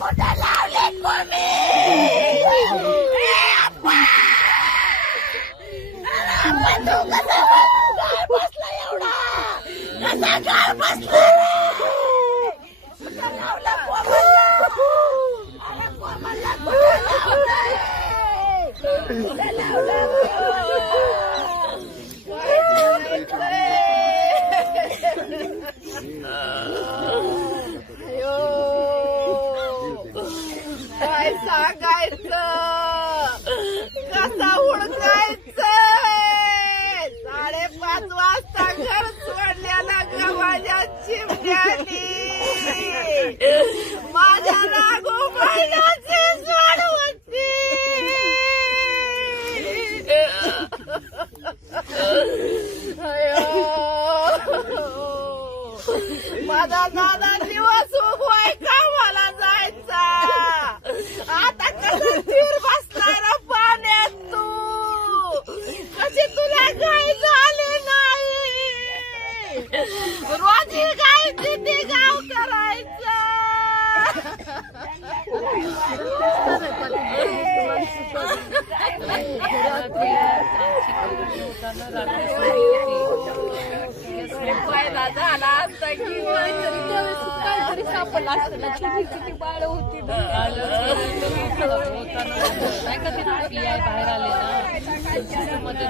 कुठं लावले कोंबी ए, अप्पा! आपण तू कसा बसला एवढा कसा गाळ बसला कोंबडला? अरे कोंबडला कुठं लावलंय? कुठं लावलं काय सांगायचं? कसा हुडकायचं साडेपाच वाजता घर सोडल्याला गव्हाच्या चिमण्यानी. माझ्या रागो महिन्याची सोड होती. माझा दादा दिवस उभवाय बाळ होती ना. का ते PI बाहेर आले ना मध्ये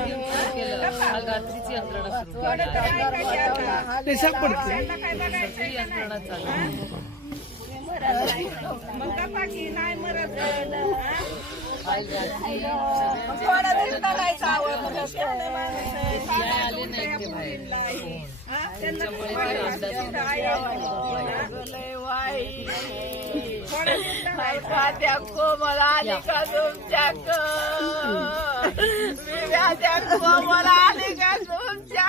केलं काल रात्रीची यंत्रणा यंत्रणा चालू मग नाही मरत कोमला आली का तुमच्या कोमला आली का तुमच्या